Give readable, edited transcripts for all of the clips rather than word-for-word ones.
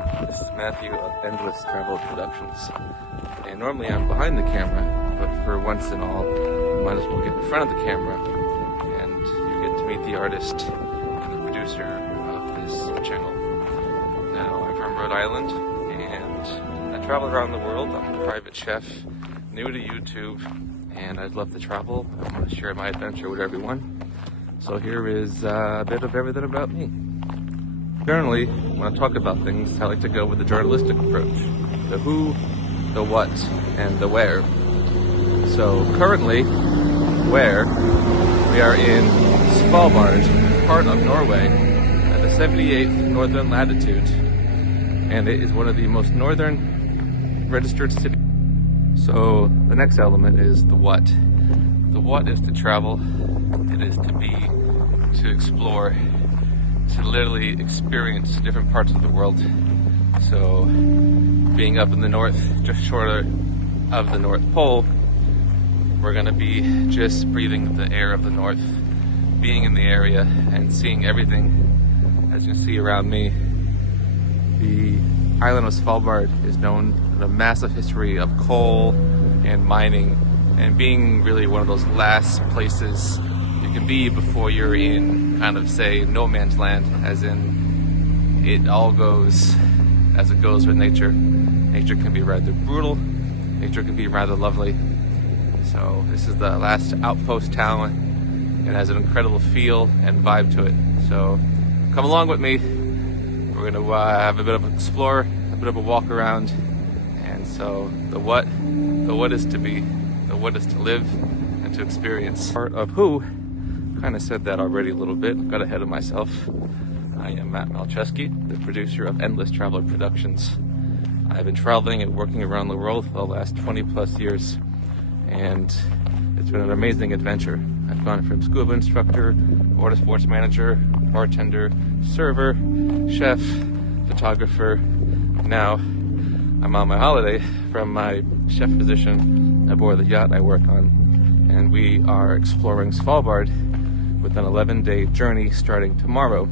everyone, this is Matthew of Endless Travel Productions. And normally I'm behind the camera, but for once and all, you might as well get in front of the camera and you get to meet the artist and the producer of this channel. Now, I'm from Rhode Island and I travel around the world. I'm a private chef, new to YouTube, and I'd love to travel. I want to share my adventure with everyone. So here is a bit of everything about me. Generally, when I talk about things, I like to go with the journalistic approach. The who, the what, and the where. So currently, where? We are in Svalbard, part of Norway, at the 78th northern latitude. And it is one of the most northern registered cities. So the next element is the what. The what is to travel, it is to be, to explore, to literally experience different parts of the world. So being up in the north, just short of the North Pole, we're gonna be just breathing the air of the north, being in the area and seeing everything. As you can see around me, the island of Svalbard is known for a massive history of coal and mining, and being really one of those last places you can be before you're in kind of, say, no man's land, as in it all goes as it goes with nature. Nature can be rather brutal, nature can be rather lovely. So this is the last outpost town. It has an incredible feel and vibe to it. So come along with me. We're gonna have a bit of an explore, a bit of a walk around. And so the what is to be, the what is to live and to experience. Part of who, kind of said that already a little bit, got ahead of myself. I am Matt Malcheski, the producer of Endless Traveler Productions. I've been traveling and working around the world for the last 20 plus years, and it's been an amazing adventure. I've gone from scuba instructor, water sports manager, bartender, server, chef, photographer. Now I'm on my holiday from my chef position aboard the yacht I work on, and we are exploring Svalbard with an 11-day journey starting tomorrow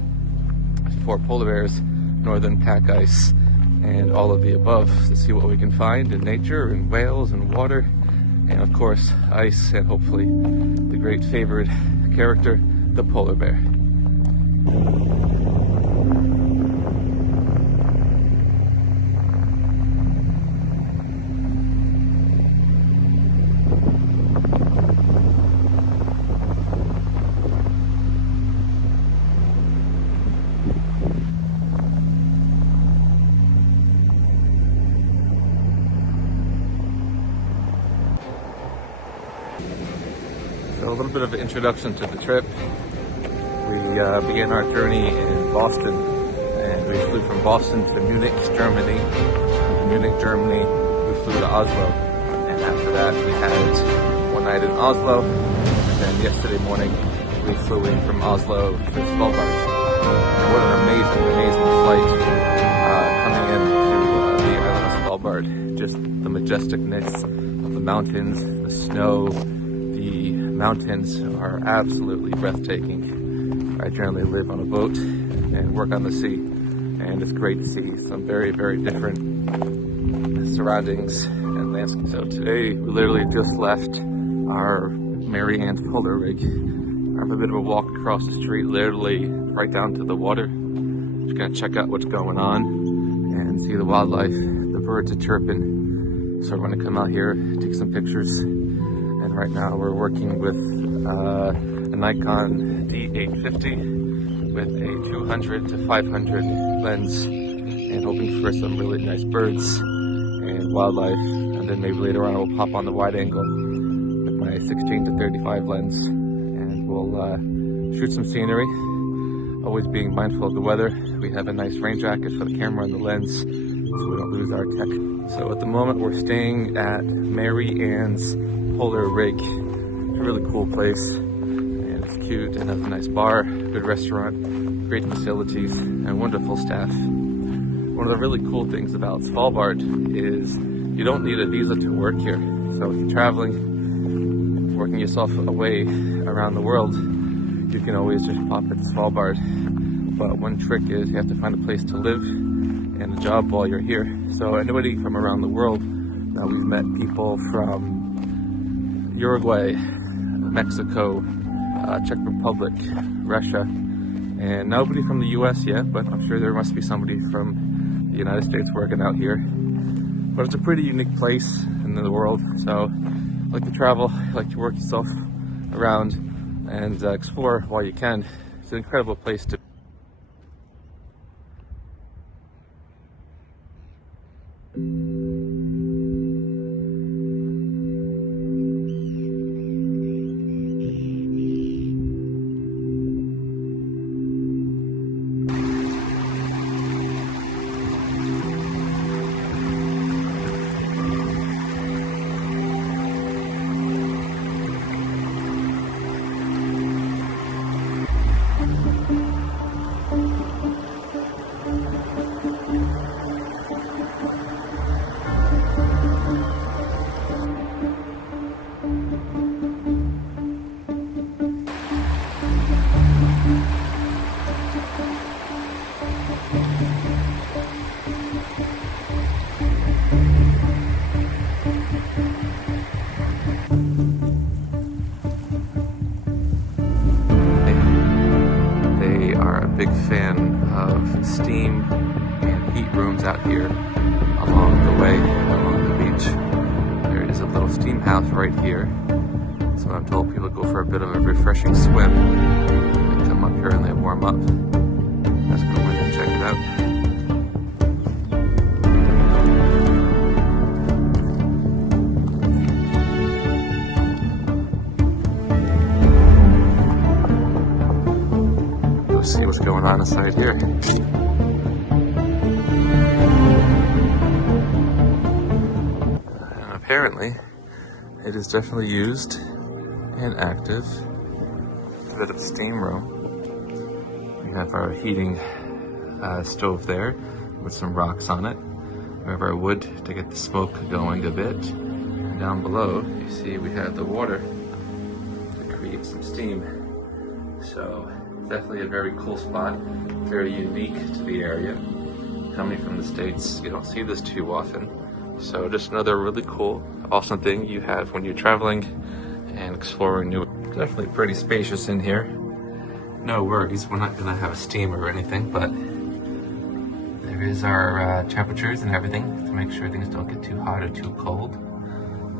for polar bears, northern pack ice, and all of the above, to see what we can find in nature and whales and water, and of course ice, and hopefully the great favorite character, the polar bear. So a little bit of an introduction to the trip. We began our journey in Boston, and we flew from Boston to Munich, Germany. From Munich, Germany, we flew to Oslo, and after that we had one night in Oslo, and then yesterday morning we flew in from Oslo to Svalbard. And what an amazing flight coming into the island of Svalbard. Just the majesticness of the mountains, the snow. The mountains are absolutely breathtaking. I generally live on a boat and work on the sea, and it's great to see some very, very different surroundings and landscapes. So today we literally just left our Mary Ann's polar rig. I have a bit of a walk across the street, literally right down to the water. Just gonna check out what's going on and see the wildlife. The birds are chirping, so we're gonna come out here, take some pictures. And right now we're working with a Nikon D850 with a 200 to 500 lens, and hoping for some really nice birds and wildlife. And then maybe later on we'll pop on the wide angle with my 16 to 35 lens, and we'll shoot some scenery, always being mindful of the weather. We have a nice rain jacket for the camera and the lens, so we don't lose our tech. So at the moment we're staying at Mary Ann's Polar Rig. It's a really cool place, and it's cute and has a nice bar, good restaurant, great facilities, and wonderful staff. One of the really cool things about Svalbard is you don't need a visa to work here. So if you're traveling, working yourself away around the world, you can always just pop into Svalbard. But one trick is you have to find a place to live and a job while you're here. So anybody from around the world, we've met people from Uruguay, Mexico, Czech Republic, Russia, and nobody from the US yet, but I'm sure there must be somebody from the United States working out here. But it's a pretty unique place in the world, so I like to travel, I like to work yourself around and explore while you can. It's an incredible place to big fan of steam and heat rooms out here along the way, along the beach. There is a little steam house right here. So I'm told people go for a bit of a refreshing swim. They come up here and they warm up. Let's go in and check it out. See what's going on inside here. And apparently it is definitely used and active. A bit of steam room. We have our heating stove there with some rocks on it. We have our wood to get the smoke going a bit. And down below you see we have the water to create some steam. So definitely a very cool spot, very unique to the area. Coming from the States, you don't see this too often. So just another really cool, awesome thing you have when you're traveling and exploring new. Definitely pretty spacious in here. No worries, we're not gonna have a steam or anything, but there is our temperatures and everything to make sure things don't get too hot or too cold.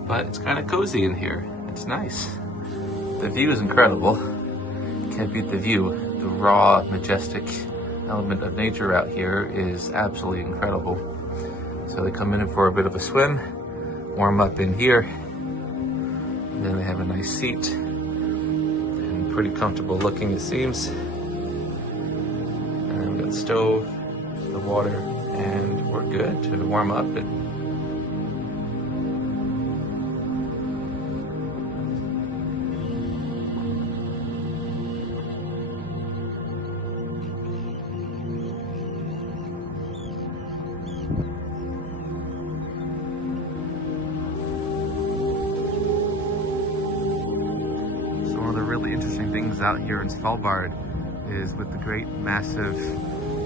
But it's kind of cozy in here. It's nice. The view is incredible. Can't beat the view. The raw, majestic element of nature out here is absolutely incredible. So they come in for a bit of a swim, warm up in here, and then they have a nice seat, and pretty comfortable looking it seems. And we've got the stove, the water, and we're good to warm up. One of the really interesting things out here in Svalbard is with the great massive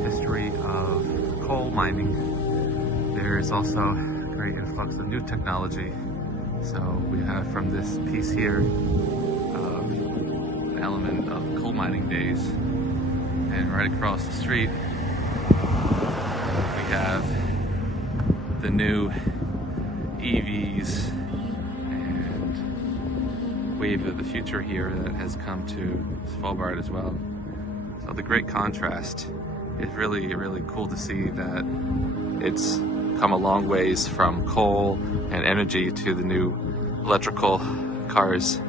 history of coal mining, there is also a great influx of new technology. So we have from this piece here an element of coal mining days, and right across the street we have the new EVs wave of the future here that has come to Svalbard as well. So the great contrast is really, really cool to see that it's come a long ways from coal and energy to the new electrical cars.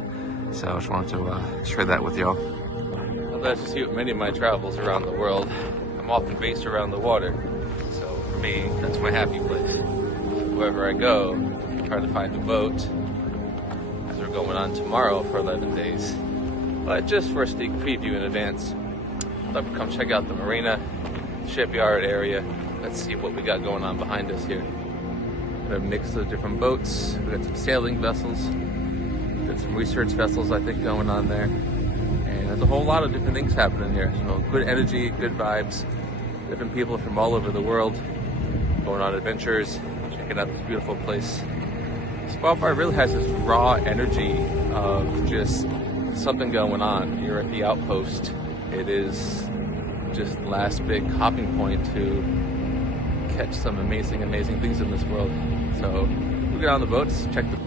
So I just wanted to share that with y'all. As you see with many of my travels around the world, I'm often based around the water. So for me, that's my happy place. Wherever I go, I try to find a boat. We're going on tomorrow for 11 days, but just for a sneak preview in advance, I'd like to come check out the marina, shipyard area. Let's see what we got going on behind us here. We have a mix of different boats. We got some sailing vessels, got some research vessels I think going on there, and there's a whole lot of different things happening here. So good energy, good vibes, different people from all over the world. going on adventures, checking out this beautiful place. Svalbard really has this raw energy of just something going on. You're at the outpost. It is just the last big hopping point to catch some amazing things in this world. So we get on the boats, check the